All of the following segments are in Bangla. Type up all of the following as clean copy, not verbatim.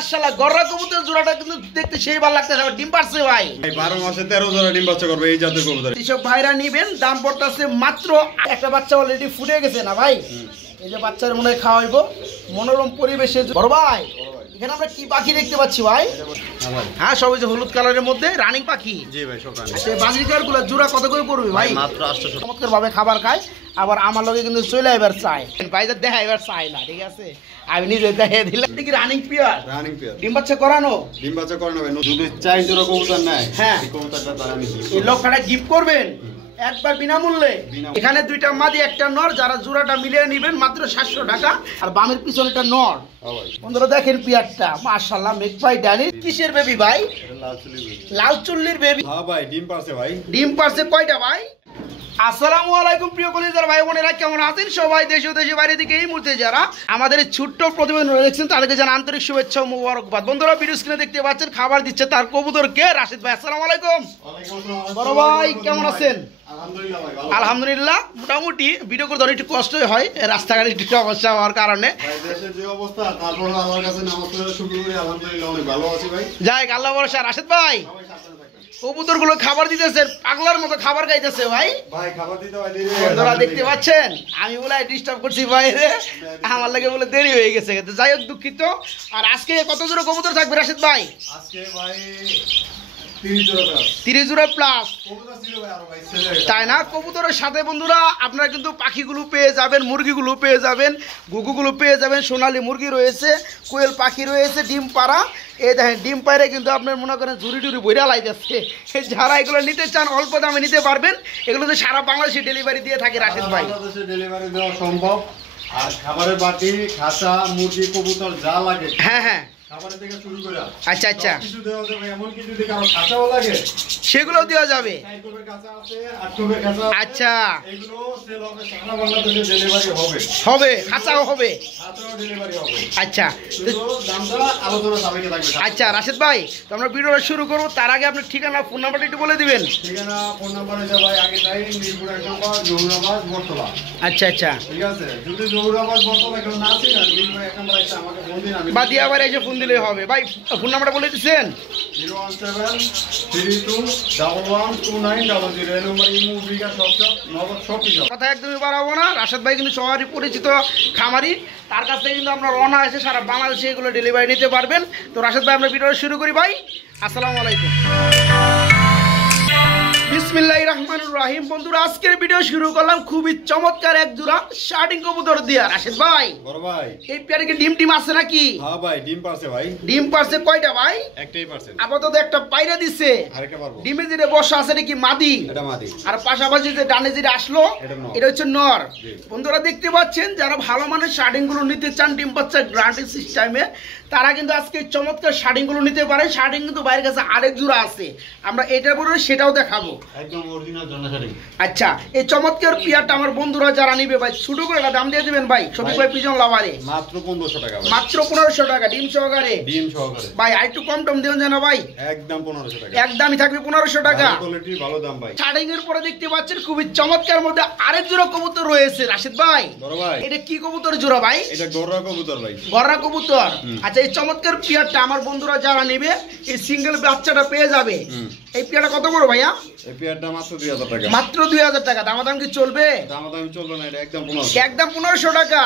মাশাআল্লাহ গররা কবুতর জোড়াটা কিন্তু দেখতে সেই ভালো লাগতেছে। ডিম পারছে ভাই 12 মাসে 13 জোড়া ডিম বাচ্চা করবে এই জাতের কবুতর। এসব ভাইরা নিবেন, দাম পড়তেছে মাত্র, একটা বাচ্চা অলরেডি ফুটে গেছে না ভাই, এই যে বাচ্চার মনে খাওয়াইবো মনোরম পরিবেশে। বড় ভাই এখানে আমরা কি পাখি দেখতে পাচ্ছি ভাই? হ্যাঁ সব যে হলুদ কালারের মধ্যে রানিং পাখি। জি ভাই সব রানিং। আচ্ছা বাজিকার গুলো জোড়া কত করে পড়বে ভাই? মাত্র 800। চমৎকার ভাবে খাবার খায়, আবার আমার লগে কিন্তু চলে এবার চাই ভাইদের দেখা এবার চাই না, ঠিক আছে আমি নিজে দেখে দিলাম। কি রানিং পিয়ার? Running peer. ডিম বাচ্চা করানো? ডিম বাচ্চা করানো ভাই। যদি চাই জোড়া কবুতর নাই, হ্যাঁ এই কবুতরটা তারা নিবে। এই লক্ষটা গিফট করবেন একবার বিনামূল্যে। এখানে দুইটা মাদি একটা নর, যারা জোড়াটা মিলিয়ে নেবেন মাত্র 700 টাকা। আর বামের পিছনেটা নর। বন্ধুরা দেখেন পিয়ারটা মাশাআল্লাহ মেক ভাই ডানি। কিসের বেবি ভাই? লাল চুল্লির বেবি। হ্যাঁ ভাই ডিম পারছে ভাই। ডিম পারছে কয়টা ভাই? আসসালামু আলাইকুম প্রিয় কলিজার ভাই বোনেরা, কেমন আছেন সবাই? দেশ ও দেশের বাইরে থেকে এই মুহূর্তে যারা আমাদের এই ছোট্ট প্রতিবেদন দেখছেন তাদেরকে জানাই আন্তরিক শুভেচ্ছা ও মোবারকবাদ। বন্ধুরা ভিডিও স্ক্রিনে দেখতে পাচ্ছেন খাবার দিচ্ছে তার কবুতরকে রাশিদ ভাই। আসসালামু আলাইকুম। বড় ভাই কেমন আছেন? আলহামদুলিল্লাহ মোটামুটি। ভিডিও করতে অনেক একটু কষ্ট হয়, রাস্তাঘাটে একটু সমস্যা হওয়ার কারণে। যাই আল্লাহ ভরসা। রাশিদ ভাই কবুতর গুলো খাবার দিতেছে, পাগলার মতো খাবার খাইতেছে ভাই। বন্ধুরা দেখতে পাচ্ছেন আমি বলে ডিস্টার্ব করছি বাইরে, আমার লাগে বলে দেরি হয়ে গেছে, যাই হোক দুঃখিত। আর আজকে কত জোড়া কবুতর থাকবে রাশিদ ভাই? আজকে ভাই 30 জোড়া প্লাস, তাই না? কবুতরের সাথে বন্ধুরা আপনারা কিন্তু পাখিগুলো পেয়ে যাবেন, মুরগিগুলো পেয়ে যাবেন, ঘুঘুগুলো পেয়ে যাবেন, সোনালী মুরগি রয়েছে, কোয়েল পাখি রয়েছে, ডিম পাড়া। এই দেখেন ডিম পাইরে কিন্তু আপনার মনে করেন ঝুড়ি টুরি বইরা লাইতেছে। যারা এগুলো নিতে চান অল্প দামে নিতে পারবেন। এগুলো তো সারা বাংলাদেশে ডেলিভারি দিয়ে থাকে রাশিদ ভাই। ডেলিভারি দেওয়া সম্ভব। আর খাবারের বাটি, খাঁচা, মুরগি, কবুতর যা লাগে, হ্যাঁ হ্যাঁ আচ্ছা আচ্ছা সেগুলো দেওয়া যাবে। আচ্ছা হবে, খাঁচাও হবে। আচ্ছা আচ্ছা রাশিদ ভাই তো আমরা ভিডিওটা শুরু করবো, তার আগে আপনার ঠিকানা ফোন নাম্বারটা একটু বলে দিবেন। ঠিকানা ফোন নাম্বার আচ্ছা আচ্ছা ঠিক আছে। যদি বা দিয়ে আবার এসে ফোন দিলে হবে। ভাই ফোন নাম্বারটা বলে দিচ্ছেন? 01732 কথা একদমই বাড়াবো না। রাশেদ ভাই কিন্তু সবারই পরিচিত খামারি, তার কাছ থেকে কিন্তু আপনার রওনা এসে সারা বাংলাদেশে এগুলো ডেলিভারি নিতে পারবেন। তো রাশেদ ভাই আমরা ভিডিওটা শুরু করি ভাই। আসসালামু আলাইকুম। বিসমিল্লাহির রহমানির রহিম। বন্ধুরা আজকের ভিডিও শুরু করলাম খুবই চমৎকার এক জোড়া শার্টিং কবুতর দিয়া। রাশেদ ভাই বড় ভাই এই পেয়ারে কি ডিম টিম আছে নাকি? হ্যাঁ ভাই ডিম পারছে ভাই। ডিম পারছে কয়টা ভাই? একটাই পারছে। আপাতত একটা পাইরা দিছে, আরেকটা পারবো। ডিমে যেটা বসা আছে নাকি মাদি? এটা মাদি। আর পাশাপাশি যে ডানে যেটা আসলো এটা হচ্ছে নর। বন্ধুরা দেখতে পাচ্ছেন যারা ভালো মানের শার্টিং গুলো নিতে চান ডিম বাচ্চা গ্যারান্টি সিস্টেমে, তারা কিন্তু আজকে চমৎকার শার্টিং গুলো নিতে পারে। শার্টিং কিন্তু বাইরের কাছে আরেক জোড়া আছে, আমরা এটার পরে সেটাও দেখাবো। একদম অরিজিনাল জন্না শার্টিং। আচ্ছা এই চমৎকার পিয়ারটা আমার বন্ধুরা যারা নিবে ভাই ছোট করে দাম দিয়ে দিবেন ভাই। শফিক ভাই পিজন লাভারে মাত্র 1500 টাকা ভাই। মাত্র 1500 টাকা ডিম সহকারে। ডিম সহকারে ভাই আর একটু কম টম দিবেন জানা ভাই? একদম 1500 টাকা। একদমই থাকবে 1500 টাকা। কোয়ালিটি ভালো দাম ভাই। শার্টিং এর পরে দেখতে পাচ্ছেন খুবই চমৎকার মধ্যে আরেক জোড়া কবুতর রয়েছে রাশিদ ভাই। বড় ভাই এটা কি কবুতর জোড়া ভাই? এটা গররা কবুতর ভাই। গররা কবুতর। আচ্ছা এই চমৎকার পিয়ারটা আমার বন্ধুরা যারা নেবে এই সিঙ্গেল বাচ্চাটা পেয়ে যাবে। এই পিয়ারটা কত বড় ভাইয়া? এই পিয়ারটা মাত্র 2000 টাকা। মাত্র 2000 টাকা। দামাদাম কি চলবে? দামাদাম চলবে না, এটা একদম 1500। একদম 1500 টাকা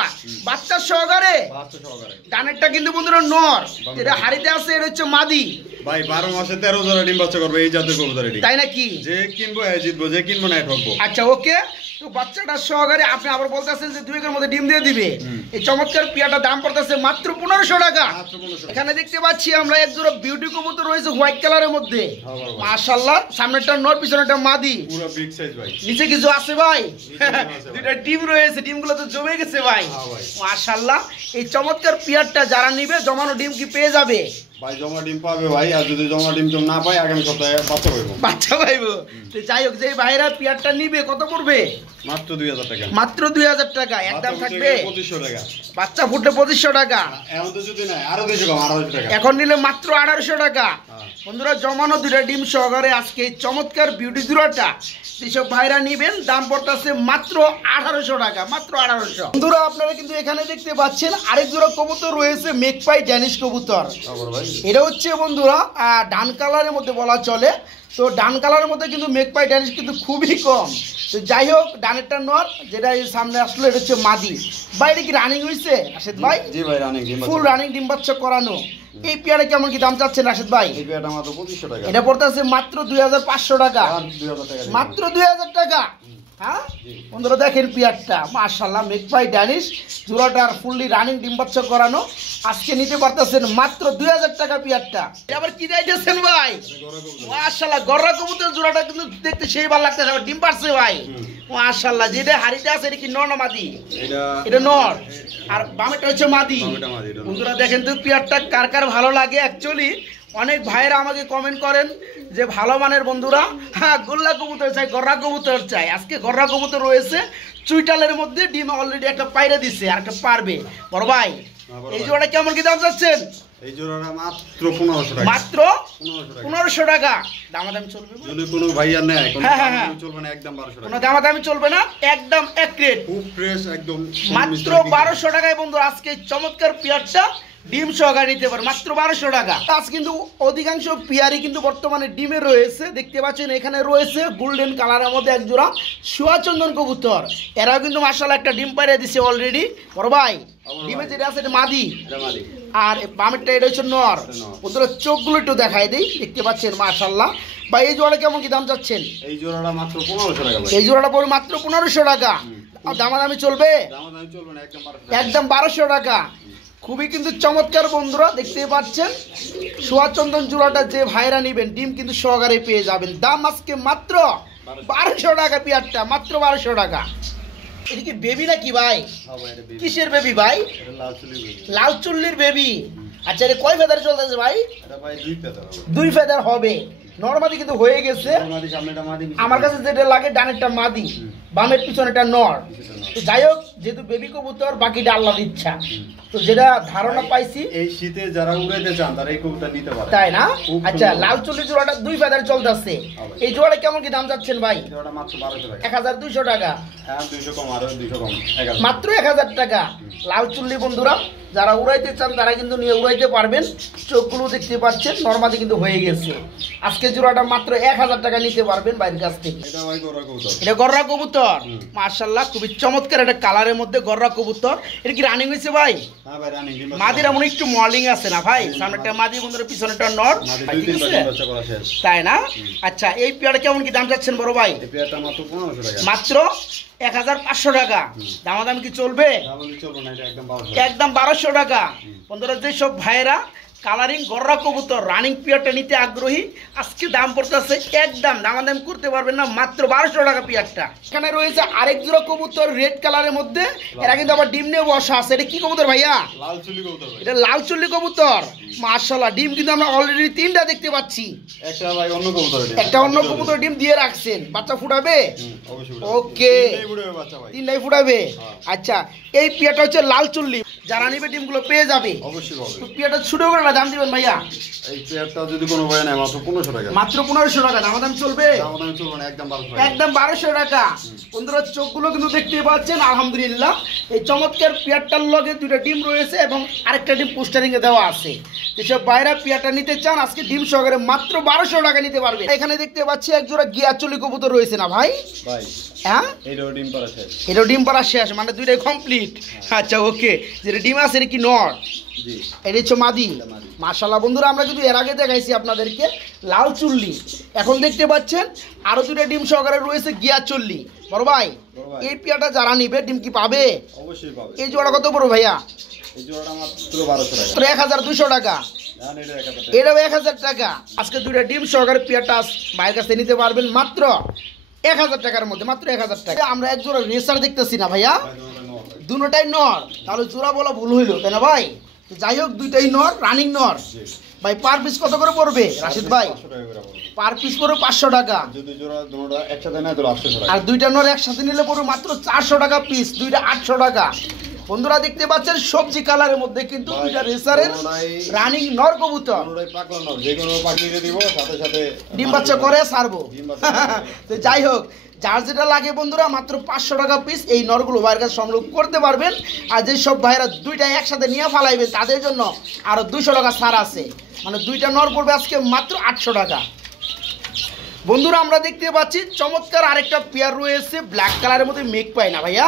বাচ্চা সহকারে। বাচ্চা সহকারে। ডানেরটা কিন্তু বন্ধুরা নর, যেটা হাড়িতে আছে এটা হচ্ছে মাদি। ভাই 12 মাসে 13 জোড়া ডিম বাচ্চা করবে এই জাতের কবুতর এটি। তাই নাকি? যে কিনবো এই জিতবো, যে কিনবো না ঠকবো। আচ্ছা ওকে। তো বাচ্চাটা সহকারে আপনি আবার বলতেছেন যে 2 এর মধ্যে ডিম দিয়ে দিবে। এই চমৎকার পিয়াটা দাম পড়তেছে মাত্র 1500 টাকা। এখানে দেখতে পাচ্ছি আমরা এক জোড়া বিউটি কবুতর রয়েছে হোয়াইট কালারের মধ্যে। মাশাআল্লাহ সামনেরটা নর পিছনেরটা মাদি। পুরো বিগ সাইজ ভাই। নিচে কিছু আছে ভাই? দুইটা ডিম রয়েছে, ডিমগুলো তো জমে গেছে ভাই। মাশাআল্লাহ এই চমৎকার পিয়ারটা যারা নিবে জমানো ডিম কি পেয়ে যাবে? ভাই জমা ডিম পাবে ভাই। আর যদি জমা ডিম তো না পাই আগামী সপ্তাহে বাচ্চা পাইবো। বাচ্চা পাইবো। তো যাই হোক যে ভাইরা পিয়ারটা নিবে কত পড়বে? মাত্র 2000 টাকা। মাত্র 2000 টাকা। একদম থাকবে 2500 টাকা। বাচ্চা ফুটলে 2500 টাকা। এখন তো যদি না আরো 200 কম 1800 টাকা। এখন নিলে মাত্র 1800 টাকা। বন্ধুরা জমানো দুইটা ডিম সহকারে আজকে এই চমৎকার বিউটি জোড়াটা যেসব ভাইরা নিবেন দাম পড়তেছে মাত্র 1800 টাকা, মাত্র 1800। বন্ধুরা আপনারা কিন্তু এখানে দেখতে পাচ্ছেন আরেক জোড়া কবুতর রয়েছে মেকপাই ড্যানিশ কবুতর। এটা হচ্ছে বন্ধুরা ডান কালারের মধ্যে বলা চলে। তো ডান কালারের মধ্যে কিন্তু মেকপাই ড্যানিশ কিন্তু খুবই কম। তো যাই হোক ডানেরটা নর যেটা এই সামনে আসলো এটা হচ্ছে মাদি। ভাই এটা কি রানিং হয়েছে রাশেদ ভাই? জি ভাই রানিং ডিম ফুল রানিং ডিম বাচ্চা করানো। এই পেয়ারে কেমন কি দাম চাচ্ছেন রাশেদ ভাই? এই পেয়ারটা মাত্র 2500 টাকা। এটা পড়তেছে মাত্র 2500 টাকা, 2000 টাকা মাত্র 2000 টাকা। হ্যাঁ বন্ধুরা দেখেন পেয়ারটা মাশাআল্লাহ মেকপাই ড্যানিশ জোড়াটার ফুললি রানিং ডিম বাচ্চা করানো আজকে নিতে পারতেছেন মাত্র 2000 টাকা পেয়ারটা। আবার কি যাইতেছেন ভাই? মাশাআল্লাহ গররা কবুতর জোড়াটা কিন্তু দেখতে সেই ভালো লাগতেছে। আবার ডিম পারছে ভাই মাশাআল্লাহ। যেটা হাড়িতে আছে এটা কি নর না মাদি? এটা নর আর বামেটা হচ্ছে মাদি। বন্ধুরা দেখেন তো পেয়ারটা কার কার ভালো লাগে। অ্যাকচুয়ালি অনেক ভাইয়েরা আমাকে কমেন্ট করেন যে ভালো মানের বন্ধুরা হ্যাঁ গোল্লা কবুতর চাই, গররা কবুতর চাই। আজকে গররা কবুতর রয়েছে চুইটালের মধ্যে, ডিম অলরেডি একটা পায়রা দিচ্ছে আর একটা পারবে। বড় ভাই এই জোড়াটা কেমন কি দাম চাচ্ছেন? এই জোড়াটা মাত্র 1500 টাকা, মাত্র 1500 টাকা। দামাদামি চলবে যদি কোনো ভাইয়া নেয় কোনো হ্যাঁ, হ্যাঁ, দামাদামি চলবে না, একদম 1200 টাকা। কোনো দামাদামি চলবে না, একদম এক রেট, খুব ফ্রেশ একদম মাত্র 1200 টাকায় বন্ধু আজকে চমৎকার পেয়ারটা ডিম সহকারে নিতে পারে মাত্র 1200 টাকা। আজ কিন্তু অধিকাংশ পেয়ারই কিন্তু বর্তমানে ডিমে রয়েছে। দেখতে পাচ্ছেন এখানে রয়েছে গোল্ডেন কালারের মধ্যে এক জোড়া সোয়াচন্দন কবুতর। এরাও কিন্তু মাশাআল্লাহ একটা ডিম পাইরে দিছে অলরেডি। বড় ভাই ডিমে যেটা আছে এটা মাদি আর বামেরটা এটা হচ্ছে নর। বন্ধুরা চোখগুলো একটু দেখাই দিই, দেখতে পাচ্ছেন মাশাআল্লাহ। ভাই এই জোড়া কেমন কি দাম চাচ্ছেন? এই জোড়াটা মাত্র 1500 টাকা ভাই। এই জোড়াটা পড়বে মাত্র 1500 টাকা। আর দামাদামি চলবে? দামাদামি চলবে না, একদম 1200 টাকা। একদম 1200 টাকা। খুবই কিন্তু চমৎকার বন্ধুরা দেখতে পাচ্ছেন সোয়াচন্দন জোড়াটা যে ভাইরা নিবেন ডিম কিন্তু সহকারে পেয়ে যাবেন। দাম আজকে মাত্র 1200 টাকা পেয়ারটা, মাত্র 1200 টাকা। এটা কি বেবি নাকি ভাই? হ্যাঁ ভাই এটা বেবি। কিসের বেবি ভাই? এটা লাল চুলি বেবি। লাল চুল্লির বেবি। আচ্ছা এটা কয় ফেদার চলতেছে ভাই? এটা ভাই 2 ফেদার হবে। 2 ফেদার হবে। নরমালি কিন্তু হয়ে গেছে। মাদি সামনেটা মাদি, আমার কাছে যেটা লাগে ডানেরটা মাদি, বামের পিছনেটা নর। তো যাই হোক যেহেতু বেবি কবুতর বাকিটা আল্লাহর ইচ্ছা। তো যেটা ধারণা পাইছি এই শীতে যারা উড়াইতে চান তারা এই কবুতর নিতে পারে, তাই না? আচ্ছা লাল চুল্লি জোড়াটা 2 ফেদার চলতেছে। এই জোড়াটা কেমন কি দাম যাচ্ছেন ভাই? জোড়াটা মাত্র 1200 টাকা। 1200 টাকা। হ্যাঁ 200 কম, আরো 200 কম, 1000 মাত্র 1000 টাকা। লাল চুল্লি বন্ধুরা যারা উড়াইতে চান তারা কিন্তু নিয়ে উড়াইতে পারবেন। চোখগুলো দেখতে পাচ্ছেন নরমালি কিন্তু হয়ে গেছে। আজকে জোড়াটা মাত্র 1000 টাকা নিতে পারবেন বাইরের কাছ থেকে। এটা ভাই গররা কবুতর। এটা গররা কবুতর মাশাআল্লাহ খুবই চমৎকার একটা কালারের মধ্যে গররা কবুতর। এটা কি রানিং হয়েছে ভাই? হ্যাঁ ভাই রানিং ডিম। মাদিরা মনে একটু মর্লিং আছে না ভাই? সামনেটা মাদি বন্ধুরা পিছনেটা নর। মাদি 2-3 বার বাচ্চা করা শেষ। তাই না? আচ্ছা এই পেয়ারটা কেমন কি দাম চাচ্ছেন বড় ভাই? এই পেয়ারটা মাত্র 1500 টাকা। মাত্র 1500 টাকা। দামাদামি কি চলবে? দামাদামি চলবে না, এটা একদম 1200 একদম 1200 টাকা। বন্ধুরা যেসব ভাইয়েরা কালারিং গররা কবুতর রানিং পেয়ারটা নিতে আগ্রহী আজকে দাম পড়তেছে একদম দামাদাম করতে পারবেন না, মাত্র 1200 টাকা পেয়ারটা। এখানে রয়েছে আরেক জোড়া কবুতর রেড কালারের মধ্যে। এরা কিন্তু আবার ডিম নিয়ে বসা আছে। এটা কি কবুতর ভাইয়া? লাল চুলি কবুতর ভাই। এটা লাল চুল্লি কবুতর মাশাআল্লাহ। ডিম কিন্তু আমরা অলরেডি 3টা দেখতে পাচ্ছি। একটা ভাই অন্য কবুতর, একটা অন্য কবুতর ডিম দিয়ে রাখছেন। বাচ্চা ফুটাবে? অবশ্যই। ওকে তিনটাই ফুটাবে বাচ্চা ভাই। 3টাই ফুটাবে। আচ্ছা এই পেয়ারটা হচ্ছে লাল চুল্লি। যারা নিবে ডিমগুলো পেয়ে যাবে অবশ্যই পাবে। তো পেয়ারটা ছোট করে না দাম দিবেন ভাইয়া? এই পেয়ারটা যদি কোনো ভাই নেয় মাত্র 1500 টাকা। মাত্র 1500 টাকা। দামাদাম চলবে? দামাদামি চলবে না, একদম 1200 টাকা। একদম 1200 টাকা। বন্ধুরা চোখগুলো কিন্তু দেখতে পাচ্ছেন আলহামদুলিল্লাহ। এই চমৎকার পেয়ারটার লগে 2টা ডিম রয়েছে এবং আরেকটা ডিম পোস্টারিং এ দেওয়া আছে। যেসব বাইরা পেয়ারটা নিতে চান আজকে ডিম সহকারে মাত্র 1200 টাকা নিতে পারবে। এখানে দেখতে পাচ্ছি এক জোড়া গিয়াচলি কবুতর রয়েছে না ভাই? ভাই হ্যাঁ এইটাও ডিম পাড়া শেষ। এটা ডিম পাড়া শেষ মানে 2টাই কমপ্লিট। আচ্ছা ওকে যেটা ডিম আছে এটা কি নর? জি এটা হচ্ছে মাদি। মাশাআল্লাহ বন্ধুরা আমরা কিন্তু এর আগে দেখাইছি আপনাদেরকে লাল চুল্লি। এখন দেখতে পাচ্ছেন আরো 2টা ডিম সহকারে রয়েছে গিয়াচল্লি। বড় ভাই এই পেয়ারটা যারা নিবে ডিম কি পাবে? অবশ্যই পাবে। এই জোড়া কত পড়বে ভাইয়া? এই জোড়াটা মাত্র 1200 টাকা। 1200 টাকা। জান এটা 1000 টাকা। এটাও 1000 টাকা। আজকে 2টা ডিম সহকারে পেয়ারটা বাইরের কাছে নিতে পারবেন মাত্র 1000 টাকার মধ্যে, মাত্র 1000 টাকা। আমরা এক জোড়া রেসার দেখতেছি না ভাইয়া? দুটোটাই নর। তাহলে জোড়া বলা ভুল হইলো তাই না ভাই? যাই হোক 2টাই নর, রানিং নর। ভাই পার পিস কত করে পড়বে রাশিদ ভাই? 500 টাকা করে পড়বে। পার পিস পড়বে 500 টাকা। যদি জোড়া দুটোটা একসাথে নেয় তাহলে 800 টাকা। আর 2টা নর একসাথে নিলে পড়বে মাত্র 400 টাকা পিস। 2টা 800 টাকা। বন্ধুরা দেখতে পাচ্ছেন সবজি কালারের মধ্যে কিন্তু দুইটা রেসারের রানিং নর কবুতর যে কোনো পাখিকে দিব সাথে সাথে ডিম বাচ্চা করে ছাড়বো। তো যাই হোক, যার যেটা লাগে বন্ধুরা মাত্র 500 টাকা পিস এই নরগুলো ভাইয়ের কাছে সংগ্রহ করতে পারবেন। আর যেসব ভাইয়েরা দুইটা একসাথে নিয়ে ফালাইবেন তাদের জন্য আরও 200 টাকা ছাড় আছে, মানে দুইটা নর পড়বে আজকে মাত্র 800 টাকা। বন্ধুরা আমরা দেখতে পাচ্ছি চমৎকার আরেকটা পেয়ার রয়েছে ব্ল্যাক কালারের মধ্যে মেঘ পায় না ভাইয়া,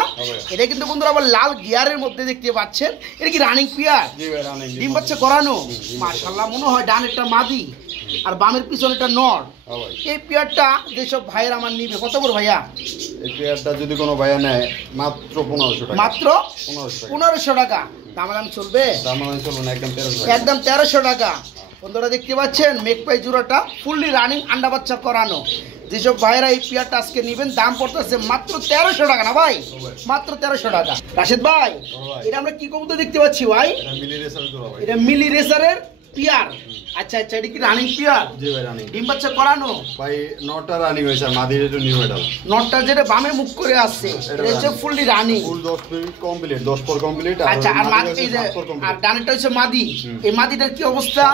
এটা কিন্তু বন্ধুরা আবার লাল গিয়ারের মধ্যে দেখতে পাচ্ছেন। এটা কি রানিং পেয়ার? ডিম বাচ্চা করানো, মাশাআল্লাহ। মনে হয় ডানেরটা মাদি আর বামের পিছনেটা নর। এই পেয়ারটা যেসব ভাইয়ের আমার নিবে কত করে ভাইয়া? এই পেয়ারটা যদি কোনো ভাইয়া নেয় মাত্র 1500 টাকা। মাত্র 1500 টাকা। দাম চলবে? দাম চলবে না, একদম 1300 টাকা। একদম 1300 টাকা। বন্ধুরা দেখতে পাচ্ছেন মেঘপাই জোড়াটা ফুললি রানিং আন্ডা বাচ্চা করানো। যেসব ভাইরা এই পেয়ারটা আজকে নেবেন দাম পড়তেছে মাত্র 1300 টাকা না ভাই? মাত্র 1300 টাকা। রাশেদ ভাই, এটা আমরা কি কবুতর দেখতে পাচ্ছি ভাই? এটা মিলি রেসারের পেয়ার। আচ্ছা আচ্ছা, এটা কি রানিং পেয়ার? জি ভাই, রানিং। ডিম বাচ্চা করানো ভাই? নটটা রানিং হয়েছে, মাদির একটু নিউ এটা। নটটা যেটা বামে মুখ করে আসছে এটা হচ্ছে ফুললি রানিং। ফুল 10 কমপ্লিট, 10 পর কমপ্লিট। আচ্ছা, আর মাদি এই যে আর ডানেরটা হচ্ছে মাদি। এই মাদিটার কি অবস্থা?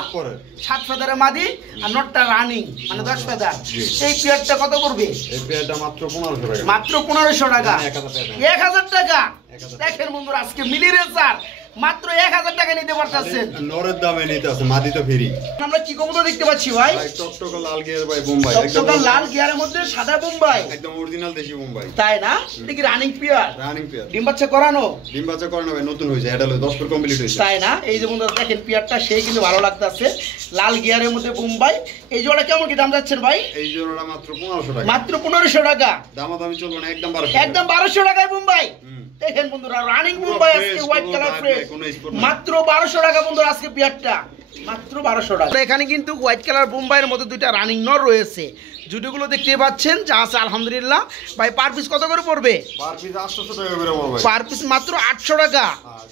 7 ফেদারের মাদি আর নটটা রানিং, মানে 10 ফেদার। এই পেয়ারটা কত পড়বে? এই পেয়ারটা মাত্র 1500 টাকা। মাত্র 1500 টাকা। 1000 টাকা। 1000 দেখেন বন্ধুরা আজকে মিলি রেসার মাত্র 1000 টাকা নিতে পারতেছেন। নরের দামে নিতে আছে, মাদি তো ফ্রি। আমরা কি কবুতর দেখতে পাচ্ছি ভাই? টকটকা লাল গিয়ার ভাই, বোম্বাই। টকটকা লাল গিয়ারের মধ্যে সাদা বোম্বাই, একদম অরিজিনাল দেশি বোম্বাই। তাই না? এটা কি রানিং পেয়ার? Running pair. ডিম বাচ্চা করানো? ডিম বাচ্চা করানো ভাই, নতুন হয়েছে, এটা হলো 10 পর কমপ্লিট হয়েছে। তাই না? এই যে বন্ধুরা দেখেন পেয়ারটা সেই কিন্তু ভালো লাগতেছে, লাল গিয়ারের মধ্যে বোম্বাই। এই জোড়া কেমন কি দাম যাচ্ছেন ভাই? এই জোড়াটা মাত্র 1500 টাকা। মাত্র 1500 টাকা। দামাদামি চলবে না, একদম 1200। একদম 1200 টাকায় বোম্বাই। দেখেন বন্ধুরা রানিং বোম্বাই আজকে হোয়াইট কালার ফ্রেশ মাত্র 1200 টাকা। বন্ধুরা আজকে পেয়ারটা মাত্র 1200 টাকা। এখানে কিন্তু হোয়াইট কালার বোম্বাইয়ের মধ্যে দুইটা রানিং নর রয়েছে, জুডিগুলো দেখতে পাচ্ছেন যা আছে আলহামদুলিল্লাহ। ভাই পার পিস কত করে পড়বে? পার পিস 800 টাকা করে পড়বে। পার পিস মাত্র 800 টাকা।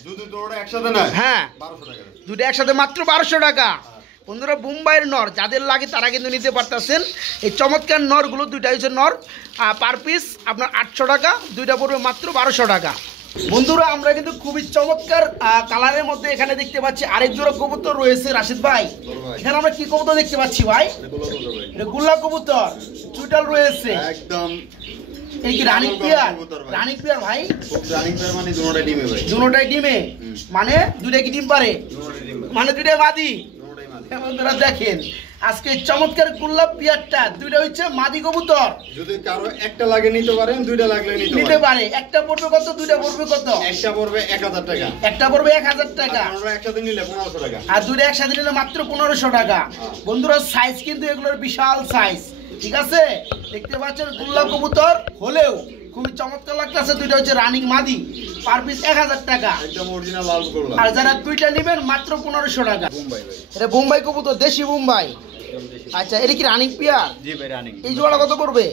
যদি তোরা একসাথে নেয় হ্যাঁ 1200 টাকা। দুটো একসাথে মাত্র 1200 টাকা। বন্ধুরা বোম্বাইয়ের নর যাদের লাগে তারা কিন্তু নিতে পারতেছেন। এই চমৎকার নরগুলো দুইটা হচ্ছে নর, পার পিস আপনার 800 টাকা, দুইটা পড়বে মাত্র 1200 টাকা। বন্ধুরা আমরা কিন্তু খুবই চমৎকার কালারের মধ্যে এখানে দেখতে পাচ্ছি আরেক জোড়া কবুতর রয়েছে। রাশিদ ভাই, এখানে আমরা কি কবুতর দেখতে পাচ্ছি ভাই? এটা গুল্লা কবুতর, চুটাল রয়েছে একদম। এই কি রানিং পেয়ার? রানিং পেয়ার ভাই? রানিং পেয়ার মানে দুটোটাই ডিমে ভাই। দুটোটাই ডিমে, মানে দুটো কি ডিম পারে? মানে দুটোই মাদি। বন্ধুরা দেখেন আজকে চমৎকার গুল্লা পেয়ারটা দুইটা হচ্ছে মাদি কবুতর। যদি কারো একটা লাগে নিতে পারেন, দুইটা লাগলে নিতে পারে। একটা পড়বে কত? দুইটা পড়বে কত? একটা পড়বে 1000 টাকা। একটা পড়বে 1000 টাকা। আমরা একসাথে নিলে 1500 টাকা। আর দুইটা একসাথে নিলে মাত্র 1500 টাকা। বন্ধুরা সাইজ কিন্তু এগুলোর বিশাল সাইজ, ঠিক আছে? দেখতে পাচ্ছেন গুল্লা কবুতর হলেও খুবই চমৎকার লাগতেছে। দুইটা হচ্ছে রানিং মাদি, পার পিস 1000 টাকা। একদম অরিজিনাল লাল গোল্লা। আর যারা দুইটা নেবেন মাত্র 1500 টাকা। বোম্বাই ভাই, এটা বোম্বাই কবুতর, দেশি বোম্বাই। আচ্ছা, এটা কি রানিং পেয়ার? জি ভাই, রানিং। এই জোড়া কত পড়বে?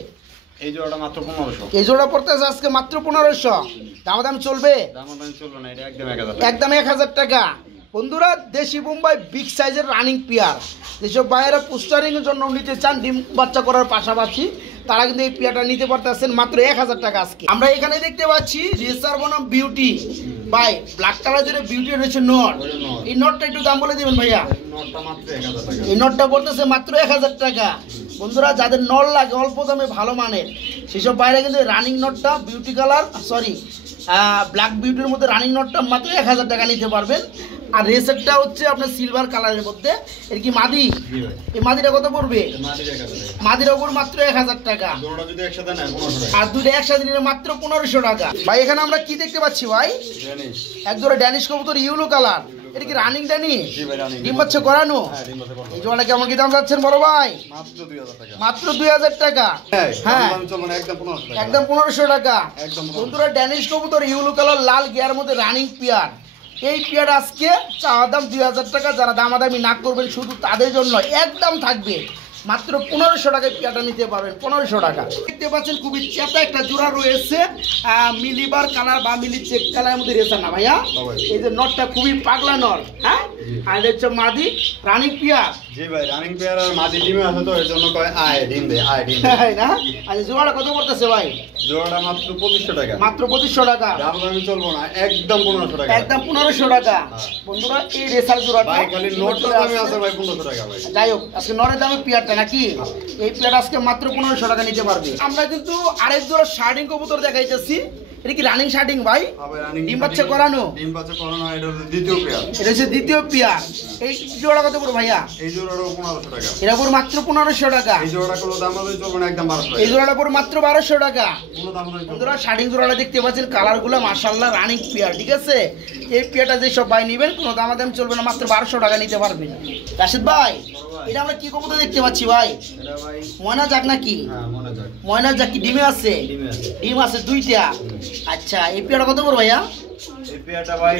এই জোড়াটা মাত্র 1500। এই জোড়া পড়তেছে আজকে মাত্র 1500। দাম চলবে? দামাদামি চলবে না, এটা একদম 1000 টাকা। একদম 1000 টাকা। বন্ধুরা দেশি বোম্বাই বিগ সাইজের রানিং পেয়ার, যেসব ভাইয়েরা পোস্টারিং এর জন্য নিতে চান ডিম বাচ্চা করার পাশাপাশি, তারা কিন্তু এই পেয়ারটা নিতে পারতেছেন মাত্র 1000 টাকা আজকে। আমরা এখানে দেখতে পাচ্ছি রেসার বনাম বিউটি ভাই, ব্ল্যাক কালার যেটা বিউটি রয়েছে নট, এই নটটা একটু দাম বলে দিবেন ভাইয়া। নটটা মাত্র 1000 টাকা। এই নটটা পড়তেছে মাত্র 1000 টাকা। বন্ধুরা যাদের নট লাগে অল্প দামে ভালো মানের, সেসব বাইরে কিন্তু রানিং নটটা বিউটি কালার সরি ব্ল্যাক বিউটির মধ্যে রানিং নটটা মাত্র 1000 টাকা নিতে পারবেন। আর রেসারটা হচ্ছে আপনার সিলভার কালারের মধ্যে। এর কি মাদি? এই মাদিটা কত পড়বে? মাদির ওপর মাত্র 1000 টাকা। যদি একসাথে নেয় 1500 টাকা। আর দুটো একসাথে নিলে মাত্র 1500 টাকা। ভাই এখানে আমরা কি দেখতে পাচ্ছি ভাই? একজোড়া ড্যানিশ কবুতর ইয়েলো কালার। এটা কি রানিং ড্যানিশ? জি ভাই, রানিং। ডিম বাচ্চা করানো? হ্যাঁ, ডিম বাচ্চা করানো। এই জোড়াটা কেমন কি দাম যাচ্ছেন বড় ভাই? মাত্র 2000 টাকা। মাত্র 2000 টাকা। হ্যাঁ, হ্যাঁ দাম চলবে না, একদম 1500 টাকা। একদম 1500 টাকা। একদম। বন্ধুরা ড্যানিশ কবুতর ইয়েলো কালার লাল গিয়ার মধ্যে রানিং পেয়ার, এই পেয়ার আজকে চাওয়া দাম 2000 টাকা। যারা দামাদামি না করবেন শুধু তাদের জন্য একদম থাকবে মাত্র 1500 টাকায় পেয়ারটা নিতে পারবেন, 1500 টাকা। দেখতে পাচ্ছেন খুবই চেতা একটা জোড়া রয়েছে, মিলিবার কালার বা মিলি চেক কালারের মধ্যে রেসার না ভাইয়া। এই যে নটটা খুবই পাগলা নর, হ্যাঁ, আর এটা হচ্ছে মাদি রানিং পেয়ার। জি ভাই, রানিং পেয়ার আর মাদি ডিমে আছে তো এর জন্য কয় আয় ডিম দে, আয় ডিম দে। তাই না? আচ্ছা জোড়াটা কত পড়তেছে ভাই? জোড়াটা মাত্র 2500 টাকা। মাত্র 2500 টাকা। দাম চলবো না, একদম 1500 টাকা। একদম 1500 টাকা। বন্ধুরা এই রেসার জোড়াটা ভাই খালি নটটা দামে আছে ভাই 1500 টাকা ভাই। যাই হোক আজকে নরের দামে পেয়ারটা নাকি, এই পেয়ার আজকে মাত্র 1500 টাকা নিতে পারবে। আমরা কিন্তু আরেক জোড়া শার্টিং কবুতর দেখাইতেছি। এটা কি রানিং শার্টিং ভাই? ডিম বাচ্চা করানো? ডিম বাচ্চা করানো, এটা হচ্ছে দ্বিতীয় পেয়ার। এটা হচ্ছে দ্বিতীয় পেয়ার। এই জোড়া কত পড়বে ভাইয়া? এই জোড়াটা 1500 টাকা। এটা পুরো মাত্র 1500 টাকা। এই জোড়াটা কোনো দাম বলতে চলবে না, একদম 1200 টাকা। এই জোড়াটা পুরো মাত্র 1200 টাকা। কোনো দাম বলতে চলবে বন্ধুরা শার্টিং জোড়াটা দেখতে পাচ্ছেন, কালারগুলো মাশাআল্লাহ রানিং পেয়ার, ঠিক আছে? এই পেয়ারটা যে সব ভাই নেবেন কোনো দামাদাম চলবে না, মাত্র 1200 টাকা নিতে পারবেন। রাশিদ ভাই এটা আমরা কি কবুতর দেখতে পাচ্ছি ভাই? এটা ভাই ময়না যাক নাকি? হ্যাঁ মনে যাক। ময়না যাক কি ডিমে আছে? ডিমে আছে। ডিম আছে দুইটা। আচ্ছা এই পেয়ারটা কত পড়বে ভাইয়া? এই পেয়ারটা ভাই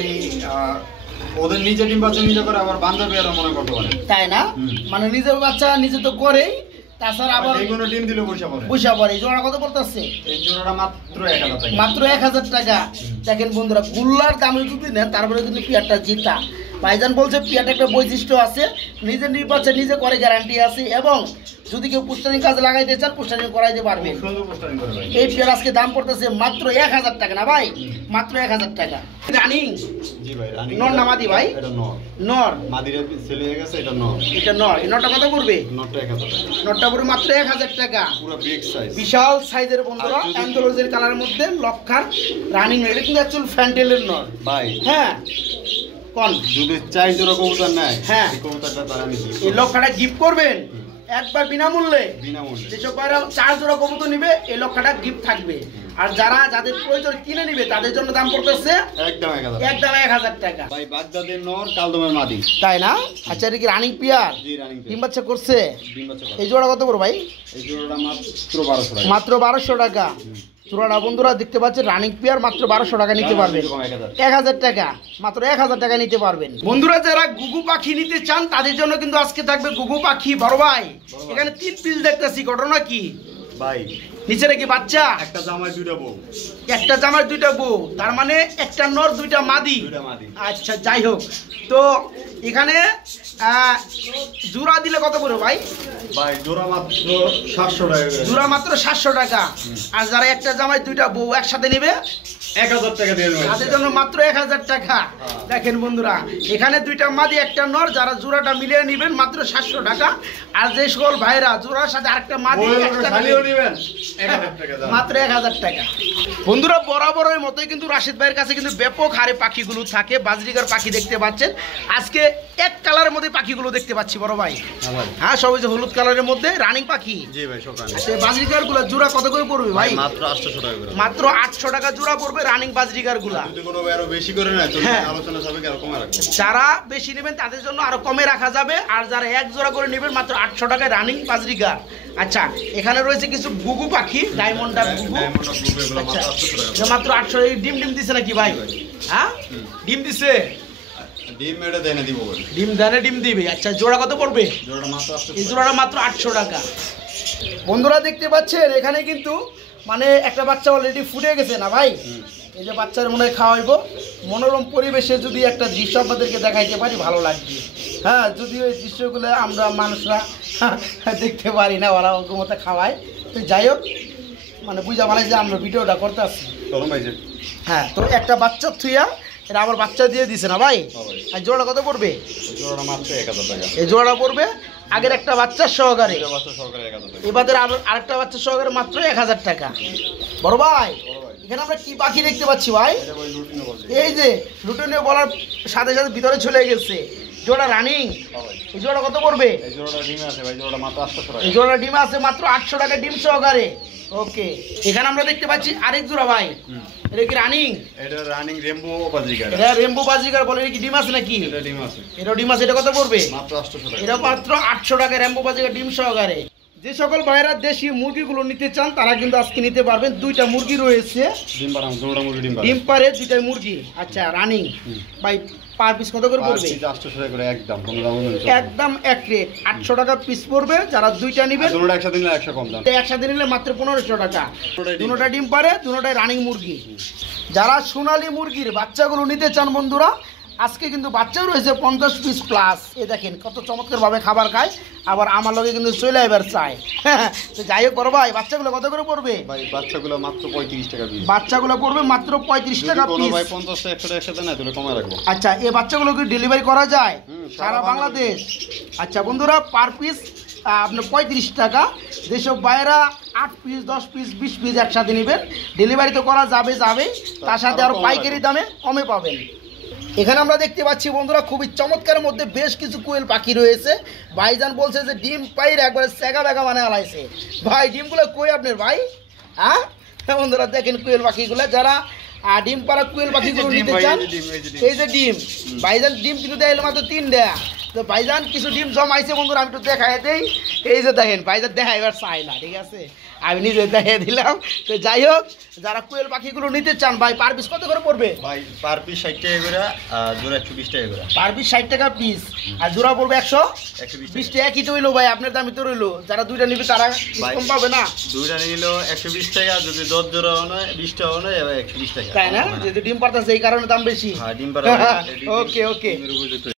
ওদের নিজে ডিম বাচ্চা নিজে করে, আবার বান্ধব পেয়ারও মনে করতে পারে। তাই না? মানে নিজের বাচ্চা নিজে তো করেই, তাছাড়া আবার যে কোনো ডিম দিলে পয়সা পড়ে। পয়সা পড়ে। এই জোড়া কত পড়তেছে? এই জোড়াটা মাত্র 1000 টাকা। মাত্র 1000 টাকা। দেখেন বন্ধুরা গুল্লার দামে যদি নেন তারপরে কিন্তু পেয়ারটা জিতা। ভাইজান বলছে পেয়ারটা একটা বৈশিষ্ট্য আছে, নিজে নির্বাচন নিজে করে গ্যারান্টি আছে, এবং যদি কেউ পোস্টারিং কাজে লাগাইতে চান পোস্টারিং করাইতে পারবেন। সুন্দর পোস্টারিং করে ভাই। এই পেয়ার আজকে দাম পড়তেছে মাত্র 1000 টাকা না ভাই? মাত্র 1000 টাকা। রানিং জি ভাই, রানিং নর না মাদি ভাই? এটা নর। নর। মাদিরে সেল হয়ে গেছে, এটা নর। এটা নর। এই নরটা কত পড়বে? নরটা 1000 টাকা। নরটা পড়বে মাত্র 1000 টাকা। পুরো বিগ সাইজ, বিশাল সাইজের বন্ধুরা, আর যদি- অ্যান্ডোলজের কালারের মধ্যে লক্ষার রানিং। এটা কিন্তু অ্যাকচুয়াল ফ্যান্টেলের নর। ভাই হ্যাঁ কোন যদি চাই জোড়া কবুতর নেয়, হ্যাঁ। এই কবুতরটা তারা আমি দিই। এই লক্ষাটা গিফট করবেন একবার বিনামূল্যে। বিনামূল্যে। যেসব ভাইরা 4 জোড়া কবুতর নিবে এই লক্ষাটা গিফট থাকবে। আর যাদের প্রয়োজন কিনে নিবে তাদের জন্য দাম পড়তেছে একদম 1000 টাকা। একদম 1000 টাকা। ভাই বাগদাদের নর, কালদমের মাদি। তাই না? আচ্ছা এটা কি রানিং পিয়ার? জি রানিং ডিম বাচ্চা করছে? ডিম বাচ্চা করে। এই জোড়া কত বড় ভাই? এই জোড়াটা মাত্র 1200 টাকা। মাত্র 1200 টাকা। জোড়াটা বন্ধুরা দেখতে পাচ্ছেন রানিং পেয়ার, মাত্র 1200 টাকা নিতে পারবেন। 1000 টাকা, মাত্র 1000 টাকা নিতে পারবেন। বন্ধুরা যারা গুগু পাখি নিতে চান তাদের জন্য কিন্তু আজকে থাকবে গুগু পাখি। বড় ভাই এখানে 3 পিস দেখতেছি, ঘটনা কি ভাই নিচে নাকি বাচ্চা? একটা জামাই দুইটা বউ। একটা জামার দুইটা বউ, তার মানে একটা নর দুইটা মাদি। দুইটা মাদি। আচ্ছা যাই হোক, তো এখানে জোড়া দিলে কত করে ভাই? ভাই জোড়া মাত্র 700 টাকা করে। জোড়া মাত্র 700 টাকা। আর যারা একটা জামাই দুইটা বউ একসাথে নেবে 1000 টাকা দিয়ে দেবেন। তাদের জন্য মাত্র 1000 টাকা। দেখেন বন্ধুরা এখানে দুইটা মাদি একটা নর, যারা জোড়াটা মিলিয়ে নেবেন মাত্র 700 টাকা। আর যে সকল ভাইরা জোড়ার সাথে আরেকটা মাদি একটা শালিও নেবেন 1000 টাকা দাম। মাত্র 1000 টাকা। বন্ধুরা বরাবরের মতোই কিন্তু রাশিদ ভাইয়ের কাছে কিন্তু ব্যাপক হারে পাখিগুলো থাকে। বাজরিকার পাখি দেখতে পাচ্ছেন, আজকে এক কালারের মধ্যে পাখিগুলো দেখতে পাচ্ছি বড় ভাই। হ্যাঁ সব যে হলুদ কালারের মধ্যে রানিং পাখি। জি ভাই সকালে। আচ্ছা বাজরিকার গুলা জোড়া কত করে পড়বে ভাই? মাত্র 800 টাকা করে। মাত্র 800 টাকা জোড়া পড়বে রানিং বাজরিকার গুলা। যদি কোনো আরো বেশি করে নেয় তাহলে হ্যাঁ। আলোচনা সাপেক্ষে আরো কমে রাখবো। যারা বেশি নেবেন তাদের জন্য আরো কমে রাখা যাবে। আর যারা এক জোড়া করে নেবেন মাত্র 800 টাকায় রানিং বাজরিকার। আচ্ছা এখানে রয়েছে কিছু গুগু পাখি, ডায়মন্ড ডাব গুগু। ডায়মন্ড অফ গ্রুপ এগুলো মাত্র আচ্ছা 800 টাকা। এটা মাত্র 800। এই ডিম দিছে নাকি ভাই? হ্যাঁ ডিম দিছে। ডিম এটা দেনে দিব বলে। ডিম দিবে। আচ্ছা জোড়া কত পড়বে? জোড়াটা মাত্র 800 এই জোড়াটা মাত্র 800 টাকা। বন্ধুরা দেখতে পাচ্ছেন এখানে কিন্তু মানে একটা বাচ্চা অলরেডি ফুটে গেছে না ভাই? এই যে বাচ্চার মনে হয় খাওয়াইবো। মনোরম পরিবেশে যদি একটা দৃশ্য আপনাদেরকে দেখাইতে পারি ভালো লাগবে। হ্যাঁ যদিও এই দৃশ্যগুলো আমরা মানুষরা দেখতে পারি না, ওরা ওরকমতে খাওয়ায়। তো যাই হোক মানে বুঝা মানে যে আমরা ভিডিওটা করতে আসছি। চলুন ভাই যে। হ্যাঁ তো একটা বাচ্চা থুইয়া এটা আবার বাচ্চা দিয়ে দিছে না ভাই? আর জোড়া কত পড়বে? জোড়াটা মাত্র 1000 টাকা। এই জোড়া পড়বে আগের একটা বাচ্চা সহকারে, দুইটা বাচ্চা সহকারে 1000 টাকা। এবারে আরেকটা বাচ্চা সহকারে মাত্র 1000 টাকা। বড় ভাই এখানে আমরা কি পাখি দেখতে পাচ্ছি ভাই? এটা ভাই লুটিনো বলছে। এই যে লুটনীয় বলার সাথে সাথে ভিতরে চলে গেছে। জোড়া রানিং। এই জোড়া কত পড়বে? এই জোড়াটা ডিমে আছে ভাই, জোড়াটা মাত্র 800 টাকা। এই জোড়া ডিম আছে মাত্র 800 টাকা ডিম সহকারে। ওকে এখানে আমরা দেখতে পাচ্ছি আরেক জোড়া ভাই। এটা কি রানিং? এটা রানিং রেমবো বাজিকার। এটা রেমবো বাজিকার বলে। এটা কি ডিম আছে নাকি? এটা ডিম আছে। এটা ডিম আছে। এটা কত পড়বে? মাত্র 800 টাকা। এটা মাত্র 800 টাকা রেমবো বাজিকার ডিম সহকারে। যে সকল ভাইরা দেশি মুরগিগুলো নিতে চান তারা কিন্তু আজকে নিতে পারবেন। দুইটা মুরগি রয়েছে, ডিম পারে দুইটা মুরগি। আচ্ছা রানিং ভাই, পার পিস কত করে পড়বে? একদম এক রেট 800 টাকা পিস পড়বে। যারা দুইটা নেবেন একসাথে নিলে মাত্র 1500 টাকা। দুটোটা ডিম পারে, দুটোটাই রানিং মুরগি। যারা সোনালী মুরগির বাচ্চাগুলো নিতে চান বন্ধুরা, আজকে কিন্তু বাচ্চাও রয়েছে 50 পিস প্লাস। এ দেখেন কত চমৎকারভাবে খাবার খায়, আবার আমার লগে কিন্তু চলে এবার চায়। তো যাই হোক করো ভাই, বাচ্চাগুলো কত করে পড়বে? ভাই বাচ্চাগুলো মাত্র 35 টাকা পিস। বাচ্চাগুলো পড়বে মাত্র 35 টাকা পিস। ভাই 50 টা 100 টা একসাথে না, তাহলে কমায় রাখবো। আচ্ছা, এই বাচ্চাগুলো কি ডেলিভারি করা যায় সারা বাংলাদেশ? আচ্ছা বন্ধুরা, পার পিস আপনার 35 টাকা। যেসব বাইরা 8 পিস 10 পিস 20 পিস একসাথে নেবেন, ডেলিভারি তো করা যাবে, তার সাথে আরও পাইকারি দামে কমে পাবেন। এখানে আমরা দেখতে পাচ্ছি বন্ধুরা, খুবই চমৎকার মধ্যে বেশ কিছু কোয়েল পাখি রয়েছে। ভাইজান বলছে যে ডিম পাইরে একবারে সেগা বেগা মানে আলাইছে। ভাই ডিমগুলো কই আপনার ভাই? হ্যাঁ বন্ধুরা দেখেন কোয়েল পাখিগুলো, যারা ডিম পাড়া কোয়েল পাখিগুলো নিতে চান, এই যে ডিম, ভাইজান ডিম কিন্তু দেয় মাত্র 3 দেয়া। তো ভাইজান কিছু ডিম জমাইছে বন্ধুরা, আমি একটু দেখাই দেই। এই যে দেখেন ভাইজান দেখা এবার চাই না, ঠিক আছে, আমি নিজে দেখিয়ে দিলাম। তো যাই হোক, যারা কোয়েল পাখিগুলো নিতে চান ভাই, পার পিস কত করে পড়বে? ভাই পার পিস 60 টাকা করে, আর জোড়া 120 টাকা করে। পার পিস 60 টাকা পিস, আর জোড়া পড়বে 120 টাকা। একই তো হইলো ভাই, আপনার দামই তো রইলো। যারা দুইটা নিবে তারা কম পাবে না? দুইটা নিল 120 টাকা, যদি 10 জোড়া হয় 20 টাকা হয়, এবার 120 টাকা। তাই না? যেহেতু ডিম পারতেছে এই কারণে দাম বেশি। হ্যাঁ ডিম পাড়া। ওকে ওকে।